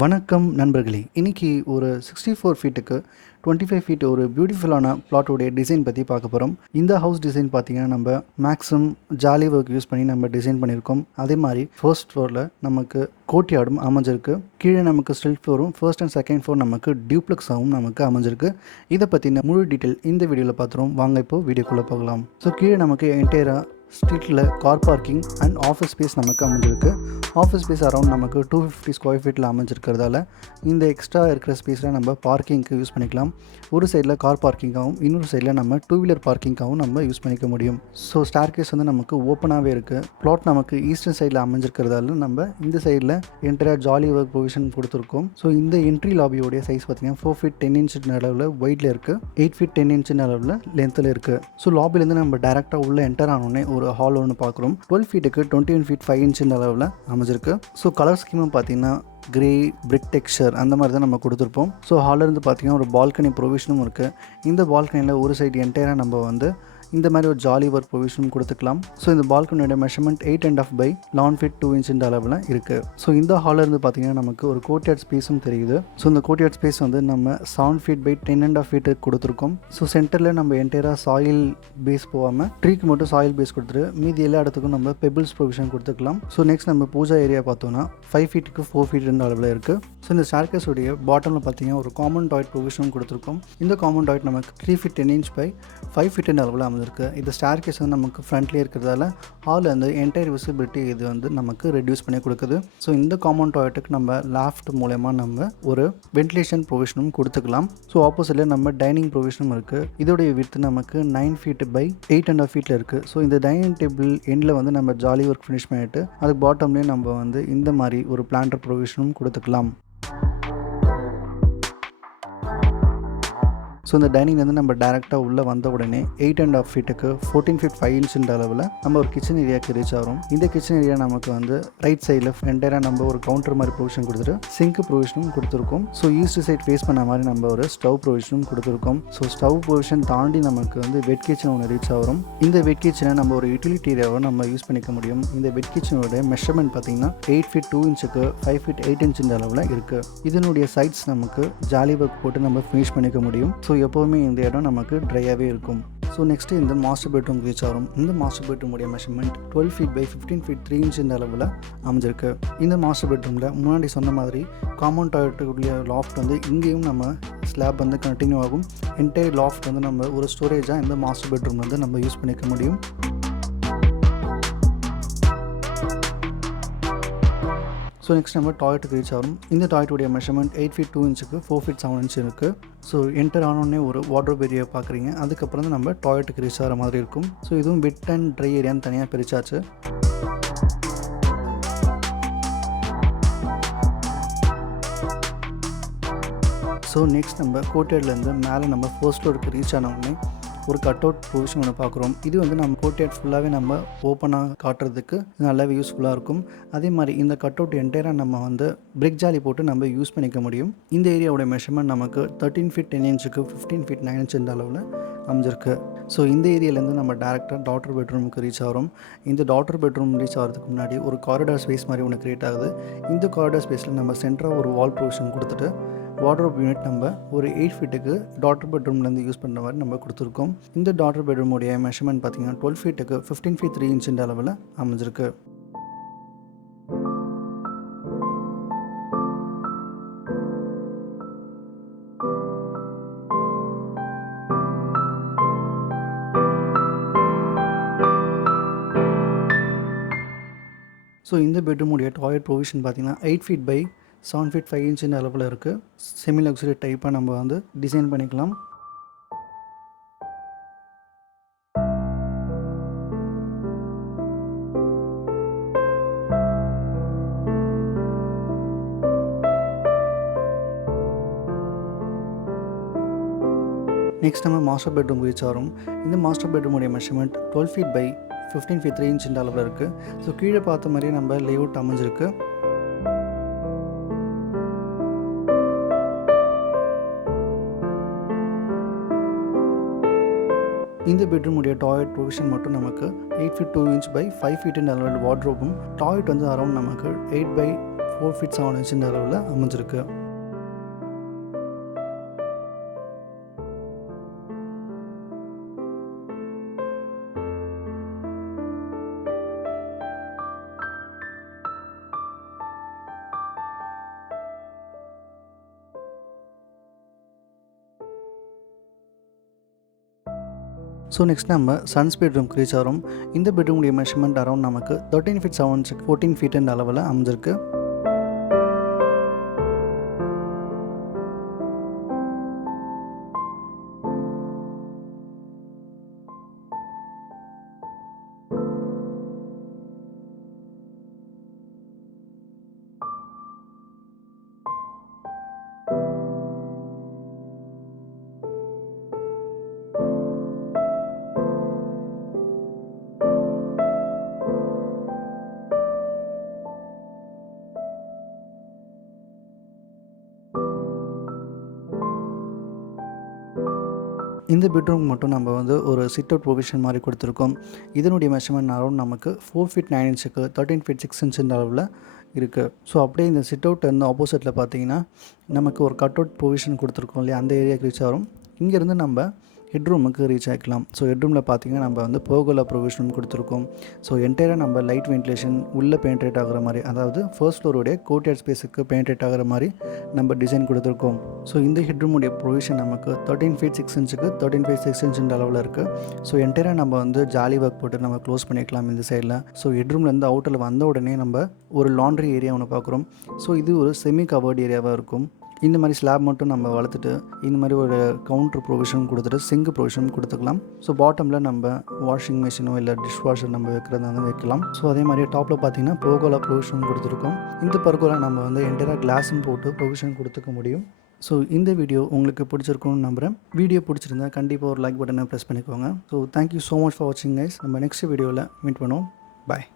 வணக்கம் நண்பர்களே. இன்னைக்கு ஒரு 64 ஃபீட்டுக்கு 25 ஃபீட் ஒரு பியூட்டிஃபுல்லான பிளாட்டோடைய டிசைன் பற்றி பார்க்க போகிறோம். இந்த ஹவுஸ் டிசைன் பார்த்தீங்கன்னா நம்ம மேக்ஸிமம் ஜாலி ஒர்க் யூஸ் பண்ணி நம்ம டிசைன் பண்ணியிருக்கோம். அதே மாதிரி ஃபர்ஸ்ட் ஃப்ளோரில் நமக்கு கோர்ட்யார்டும் அமைஞ்சிருக்கு. கீழே நமக்கு ஸ்டில் ஃப்ளோரும் ஃபர்ஸ்ட் அண்ட் செகண்ட் ஃப்ளோர் நமக்கு டியூப்ளெக்ஸாகவும் நமக்கு அமைஞ்சிருக்கு. இதை பற்றின முழு டீட்டெயில் இந்த வீடியோவில் பார்த்துருவோம். வாங்க இப்போ வீடியோக்குள்ளே போகலாம். ஸோ கீழே நமக்கு என்டையராக ஸ்ட்ரீட்டில் car parking and office space நமக்கு அமைஞ்சிருக்கு. ஆஃபீஸ் ஸ்பேஸ் அரௌண்ட் நமக்கு 250 ஸ்கொயர் ஃபீட்டில் அமைஞ்சிருக்கிறதால இந்த எக்ஸ்ட்ரா இருக்கிற ஸ்பேஸில் நம்ம பார்க்கிங்க்கு யூஸ் பண்ணிக்கலாம். ஒரு சைடில் கார் பார்க்கிங்காகவும் இன்னொரு சைடில் நம்ம டூ வீலர் பார்க்கிங்காகவும் நம்ம யூஸ் பண்ணிக்க முடியும். ஸோ ஸ்டேர்கேஸ் வந்து நமக்கு ஓப்பனாகவே இருக்குது. பிளாட் நமக்கு ஈஸ்டர்ன் சைடில் அமைஞ்சிருக்கிறதால நம்ம இந்த சைடில் என்டையராக ஜாலி ஒர்க் ப்ரொவிஷன் கொடுத்துருக்கோம். ஸோ இந்த என்ட்ரி லாபியோடைய சைஸ் பார்த்தீங்கன்னா 4 ஃபீட் 10 இன்ச் அளவில் ஒயிட்டில் இருக்குது, 8 ஃபீட் 10 இன்ச் அளவில் லென்த்தில் இருக்குது. ஸோ லாபிலேருந்து நம்ம டேரெக்டாக உள்ளே என்டர் ஆனோடனே ஒரு ஹால் ஒன்று பார்க்குறோம். 12 ஃபீட்டுக்கு 21 ஃபீட் 5 இன்ச் அளவில் அமைஞ்சிருக்கு. ஸோ கலர் ஸ்கீமும் பார்த்தீங்கன்னா கிரே பிரிக் டெக்ஸ்சர் அந்த மாதிரி தான் நம்ம கொடுத்துருப்போம். ஸோ ஹாலில் இருந்து பார்த்தீங்கன்னா ஒரு பால்கனி ப்ரொவிஷனும் இருக்குது. இந்த பால்கனியில் ஒரு சைடு என்டையராக நம்ம வந்து இந்த மாதிரி ஒரு ஜாலி ஒர்க் ப்ரொவிஷனும் கொடுத்துக்கலாம். ஸோ இந்த பால்கனியோட மெஷர்மெண்ட் 8.5 பை 11 ஃபீட் 2 இன்ச் அளவில் இருக்குது. ஸோ இந்த ஹாலில் இருந்து பார்த்தீங்கன்னா நமக்கு ஒரு கோர்ட்யார்ட் ஸ்பேஸும் தெரியுது. ஸோ இந்த கோர்ட்யார்ட் ஸ்பேஸ் வந்து நம்ம 7 ஃபீட் பை 10.5 ஃபீட்டு கொடுத்துருக்கோம். ஸோ சென்டரில் நம்ம என்டையராக சாயில் பேஸ் போகாமல் ட்ரீக்கு மட்டும் சாயில் பேஸ் கொடுத்துட்டு மீதி எல்லா இடத்துக்கும் நம்ம பெபிள்ஸ் ப்ரொவிஷன் கொடுத்துக்கலாம். ஸோ நெக்ஸ்ட் நம்ம பூஜா ஏரியா பார்த்தோம்னா 5 ஃபீட்டுக்கு 4 ஃபீட் அளவில் இருக்குது. ஸோ இந்த ஸ்டேர்கேஸோடைய பாட்டமில் பார்த்தீங்கன்னா ஒரு காமன் டாய்லெட் ப்ரொவிஷனும் கொடுத்துருக்கோம். இந்த காமன் டாய்லெட் நமக்கு 3 ஃபீட் 10 இன்ச் பை 5 ஃபீட் அளவில் அமைஞ்சிருக்கு. இந்த ஸ்டேர்கேஸ் வந்து நமக்கு ஃப்ரண்ட்லேயே இருக்கிறதால ஹாலில் வந்து என்டையர் விசிபிலிட்டி இது வந்து நமக்கு ரெடியூஸ் பண்ணி கொடுக்குது. ஸோ இந்த காமன் டாய்லெட்டுக்கு நம்ம லேஃப்ட் மூலமா நம்ம ஒரு வென்டிலேஷன் ப்ரொவிஷனும் கொடுத்துக்கலாம். ஸோ ஆப்போசிட்டில் நம்ம டைனிங் ப்ரொவிஷனும் இருக்குது. இதோடைய விட்த் நமக்கு 9 ஃபீட் பை 8.5 ஃபீட்டில் இருக்குது. ஸோ இந்த டைனிங் டேபிள் எண்டில் வந்து நம்ம ஜாலி ஒர்க் ஃபினிஷ் பண்ணிவிட்டு அதுக்கு பாட்டம்லேயே நம்ம வந்து இந்த மாதிரி ஒரு பிளான்டர் ப்ரொவிஷனும் கொடுத்துக்கலாம். ஸோ இந்த டைனிங்லேருந்து நம்ம டேரெக்டாக உள்ளே வந்த உடனே 8.5 ஃபீட்டுக்கு 14 ஃபீட் 5 இன்ச் அளவில் நம்ம ஒரு கிச்சன் ஏரியாவுக்கு ரீச் ஆகிறோம். இந்த கிச்சன் ஏரியா நமக்கு வந்து ரைட் சைடில் என்டையராக நம்ம ஒரு கவுண்டர் மாதிரி ப்ரொவிஷன் கொடுத்துட்டு சிங்க் ப்ரொவிஷனும் கொடுத்துருக்கோம். ஸோ ஈஸ்ட் சைட் ஃபேஸ் பண்ண மாதிரி நம்ம ஒரு ஸ்டவ் ப்ரொவிஷனும் கொடுத்துருக்கோம். ஸோ ஸ்டவ் ப்ரொவிஷன் தாண்டி நமக்கு வந்து வெட் கிச்சன் ஒன்று ரீச் ஆகிறோம். இந்த வெட் கிச்சனை நம்ம ஒரு யூட்டிலிட்டி ஏரியாவை நம்ம யூஸ் பண்ணிக்க முடியும். இந்த வெட் கிச்சனோட மெஷர்மெண்ட் பார்த்தீங்கன்னா 8 ஃபீட் 2 இன்ச்சுக்கு 5 ஃபீட் 8 இன்ச் அளவில் இருக்குது. இதனுடைய சைட்ஸ் நமக்கு ஜாலி ஒர்க் போட்டு நம்ம ஃபினிஷ் பண்ணிக்க முடியும். ஸோ எப்போவுமே இந்த இடம் நமக்கு ட்ரையாகவே இருக்கும். ஸோ நெக்ஸ்ட்டு இந்த மாஸ்டர் பெட்ரூம் ரீச் ஆகும். இந்த மாஸ்டர் பெட்ரூமுடைய measurement 12 feet by 15 feet 3 inch அளவில் அமைஞ்சிருக்கு. இந்த மாஸ்டர் பெட்ரூமில் முன்னாடி சொன்ன மாதிரி காமன் டாய்லெட்டுடைய லாஃப்ட் வந்து இங்கேயும் நம்ம ஸ்லாப் வந்து கண்டினியூ ஆகும். என்டையர் லாஃப்ட் வந்து நம்ம ஒரு ஸ்டோரேஜாக இந்த மாஸ்டர் பெட்ரூம் வந்து நம்ம யூஸ் பண்ணிக்க முடியும். ஸோ நெக்ஸ்ட் நம்ம டாய்லெட்டுக்கு ரீச் ஆகும். இந்த டாய்லெட்டுடைய மெஷர்மெண்ட் 8 ஃபீட் 2 இன்ச்சுக்கு 4 ஃபீட் 7 இன்ச் இருக்குது. ஸோ என்டர் ஆனோடனே ஒரு வார்ட்ரோப் ஏரியா பார்க்குறீங்க. அதுக்கப்புறம் தான் நம்ம டாய்லெட்டுக்கு ரீச் ஆகிற மாதிரி இருக்கும். ஸோ இதுவும் வெட் அண்ட் ட்ரை ஏரியான்னு தனியாக பிரிச்சாச்சு. ஸோ நெக்ஸ்ட் நம்ம கோர்ட்யார்ட்லேருந்து மேலே நம்ம ஃபர்ஸ்ட் ஃப்ளோருக்கு ரீச் ஆனவுடனே ஒரு கட் அவுட் ப்ரொவிஷன் ஒன்று பார்க்குறோம். இது வந்து நம்ம கோர்ட்யார்ட் ஃபுல்லாகவே நம்ம ஓப்பனாக காட்டுறதுக்கு நல்லாவே யூஸ்ஃபுல்லாக இருக்கும். அதே மாதிரி இந்த கட் அவுட் என்டையராக நம்ம வந்து பிரிக் ஜாலி போட்டு நம்ம யூஸ் பண்ணிக்க முடியும். இந்த ஏரியாவோட மெஷர்மெண்ட் நமக்கு 13 ஃபீட் 10 இன்ச்சுக்கு 15 ஃபீட் 9 இன்ச் இந்த அளவில் அமைஞ்சிருக்கு. ஸோ இந்த ஏரியாலேருந்து நம்ம டேரெக்டாக டாட்டர் பெட்ரூமுக்கு ரீச் ஆகிறோம். இந்த டாட்டர் பெட்ரூம் ரீச் ஆகிறதுக்கு முன்னாடி ஒரு காரிடார் ஸ்பேஸ் மாதிரி ஒன்று க்ரியேட் ஆகுது. இந்த காரிடார் ஸ்பேஸில் நம்ம சென்டராக ஒரு வால் ப்ரொவிஷன் கொடுத்துட்டு வார்ட்ரோப் யூனிட் நம்ம ஒரு 8 ஃபீட்டுக்கு டாட்டர் பெட்ரூம்லேருந்து யூஸ் பண்ணுற மாதிரி நம்ம கொடுத்துருக்கோம். இந்த டாட்டர் பெட்ரூமுடைய மெஷர்மெண்ட் பார்த்தீங்கன்னா 12 ஃபீட்டுக்கு 15 ஃபீட் 3 இன்ச் அளவில் அமைஞ்சிருக்கு. ஸோ இந்த பெட்ரூமுடைய டாய்லெட் ப்ரொவிஷன் பார்த்தீங்கன்னா 8 ஃபீட் பை 7 ஃபீட் 5 இன்ச் அளவில் இருக்குது. செமி லக்ஸரி டைப்பாக நம்ம வந்து டிசைன் பண்ணிக்கலாம். நெக்ஸ்ட் நம்ம மாஸ்டர் பெட்ரூம் ரீச் ஆகிறோம். இந்த மாஸ்டர் பெட்ரூமுடைய measurement 12 feet by 15 feet 3 inch அளவில் இருக்குது. ஸோ கீழே பார்த்த மாதிரியே நம்ம லேஅவுட் அமைஞ்சிருக்கு. இந்த பெட்ரூமுடைய டாய்லெட் ப்ரொவிஷன் மட்டும் நமக்கு 8 ஃபீட் 2 இன்ச் பை 5 ஃபீட் அளவில் வார்ட்ரோபும், டாய்லெட் வந்து அரௌண்ட் நமக்கு 8 பை 4 feet 7 inch இந்த அளவில் அமைஞ்சிருக்கு. ஸோ நெக்ஸ்ட் நம்ம சன்ஸ் பெட்ரூம்க்கு ரீச் ஆகிறோம். இந்த பெட்ரூமுடைய மெஷர்மெண்ட் அரௌண்ட் நமக்கு 13 feet 7 inch 14 feet இந்த அளவில் அமைஞ்சிருக்கு. இந்த பெட்ரூம் மட்டும் நம்ம வந்து ஒரு சிட் அவுட் ப்ரொவிஷன் மாதிரி கொடுத்துருக்கோம். இதனுடைய மெஷர்மெண்ட் அரௌண்ட் நமக்கு 4 feet 9 inch 13 feet 6 inch அளவில் இருக்குது. ஸோ அப்படியே இந்த சிட் அவுட் வந்து ஆப்போசிட்டில் பார்த்தீங்கன்னா நமக்கு ஒரு கட் அவுட் ப்ரொவிஷன் கொடுத்துருக்கோம் இல்லையா, அந்த ஏரியாவுக்கு ரீச் ஆகும். இங்கேருந்து நம்ம ஹெட்ரூமுக்கு ரீச் ஆகிக்கலாம். ஸோ ஹெட்ரூமில் பார்த்தீங்கன்னா நம்ம வந்து போகோலா ப்ரொவிஷன் கொடுத்துருக்கோம். ஸோ என்டையராக நம்ம லைட் வென்டிலேஷன் உள்ளே பெயின்ட்ரேட் ஆகிற மாதிரி, அதாவது ஃபர்ஸ்ட் ஃப்ளோருடைய கோர்ட்யார்ட் ஸ்பேஸுக்கு பெயின்ட்ரேட் ஆகிற மாதிரி நம்ம டிசைன் கொடுத்துருக்கோம். ஸோ இந்த ஹெட்ரூமுடைய ப்ரொவிஷன் நமக்கு 13 feet 6 inch 13 feet 6 inch அளவில் இருக்குது. ஸோ என்டையராக நம்ம வந்து ஜாலி ஒர்க் போட்டு நம்ம க்ளோஸ் பண்ணிக்கலாம் இந்த சைடில். ஸோ ஹெட்ரூம்லேருந்து அவுட்டரில் வந்த உடனே நம்ம ஒரு லாண்ட்ரி ஏரியா ஒன்று பார்க்குறோம். ஸோ இது ஒரு செமி கவர்டு ஏரியாவாக இருக்கும். இந்த மாதிரி ஸ்லாப் மட்டும் நம்ம வளர்த்துட்டு இந்த மாதிரி ஒரு கவுண்டர் ப்ரொவிஷன் கொடுத்துட்டு சிங்க் ப்ரொவிஷன் கொடுத்துக்கலாம். ஸோ பாட்டமில் நம்ம வாஷிங் மிஷினோ இல்லை டிஷ் வாஷர் நம்ம வைக்கிறதா வைக்கலாம். ஸோ அதே மாதிரி டாப்பில் பார்த்தீங்கன்னா போகோலா ப்ரொவிஷன் கொடுத்துருக்கோம். இந்த பர்கோலா நம்ம வந்து என்டையராக கிளாஸும் போட்டு ப்ரொவிஷன் கொடுத்துக்க முடியும். ஸோ இந்த வீடியோ உங்களுக்கு பிடிச்சிருக்கும்னு நம்புகிறேன். வீடியோ பிடிச்சிருந்தா கண்டிப்பாக ஒரு லைக் பட்டனை ப்ரெஸ் பண்ணிக்கோங்க. So thank you so much for வாட்சிங் கைஸ். நம்ம நெக்ஸ்ட் வீடியோவில் மீட் பண்ணுவோம். பாய்.